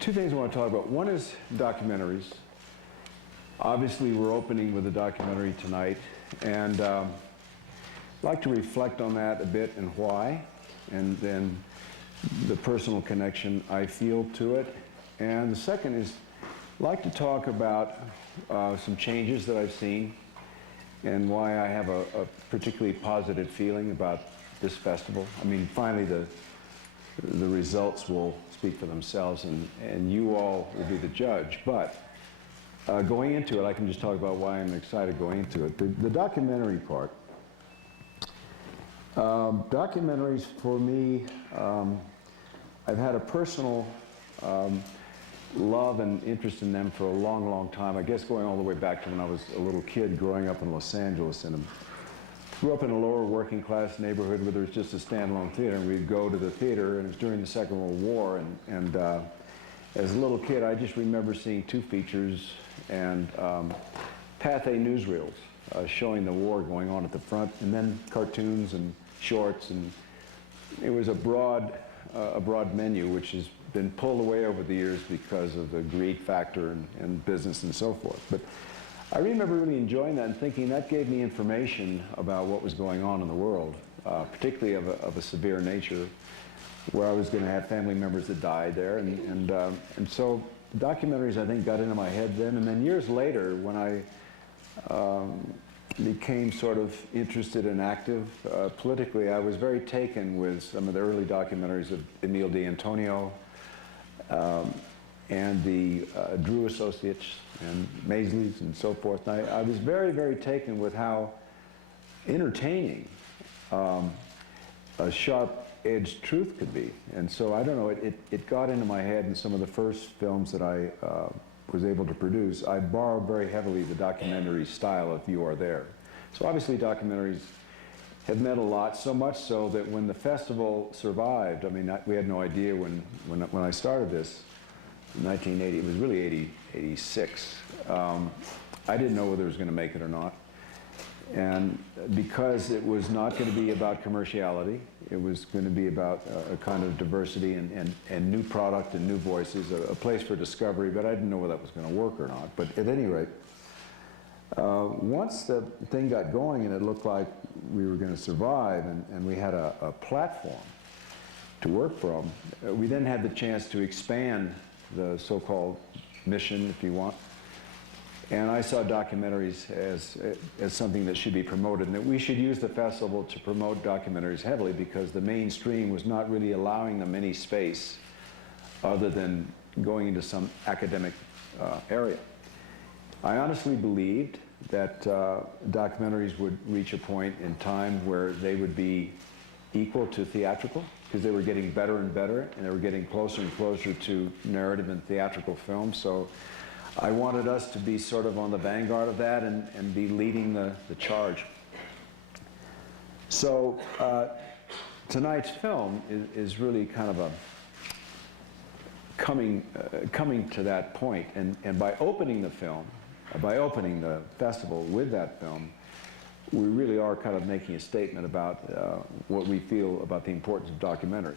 Two things I want to talk about. One is documentaries. Obviously, we're opening with a documentary tonight, and I'd like to reflect on that a bit and why, and then the personal connection I feel to it. And the second is, I'd like to talk about some changes that I've seen and why I have a particularly positive feeling about this festival. I mean, finally the results will speak for themselves, and you all will be the judge. But going into it, I can just talk about why I'm excited going into it. The documentary part. Documentaries, for me, I've had a personal love and interest in them for a long, long time. I guess going all the way back to when I was a little kid growing up in Los Angeles. And grew up in a lower working class neighborhood where there was just a standalone theater, and we'd go to the theater, and it was during the Second World War. And as a little kid, I just remember seeing two features and Pathé newsreels showing the war going on at the front, and then cartoons and shorts, and it was a broad menu, which has been pulled away over the years because of the greed factor and business and so forth. But I remember really enjoying that and thinking that gave me information about what was going on in the world, particularly of a severe nature, where I was going to have family members that died there. And so documentaries, I think, got into my head then. And then years later, when I became sort of interested and active politically, I was very taken with some of the early documentaries of Emile D'Antonio and the Drew Associates and Maisleys and so forth. And I was very, very taken with how entertaining a sharp-edged truth could be. And so, I don't know, it got into my head in some of the first films that I was able to produce. I borrowed very heavily the documentary style of You Are There. So obviously documentaries have meant a lot, so much so that when the festival survived, I mean, we had no idea when I started this in 1980, it was really 86. I didn't know whether it was going to make it or not. And because it was not going to be about commerciality, it was going to be about a kind of diversity and new product and new voices, a place for discovery, but I didn't know whether that was going to work or not. But at any rate, once the thing got going and it looked like we were going to survive and we had a platform to work from, we then had the chance to expand the so-called mission, if you want. And I saw documentaries as something that should be promoted, and that we should use the festival to promote documentaries heavily, because the mainstream was not really allowing them any space other than going into some academic area. I honestly believed that documentaries would reach a point in time where they would be equal to theatrical, because they were getting better and better, and they were getting closer and closer to narrative and theatrical film. So I wanted us to be sort of on the vanguard of that and be leading the charge. So tonight's film is really kind of a coming to that point. And by opening the film, by opening the festival with that film, we really are kind of making a statement about what we feel about the importance of documentary.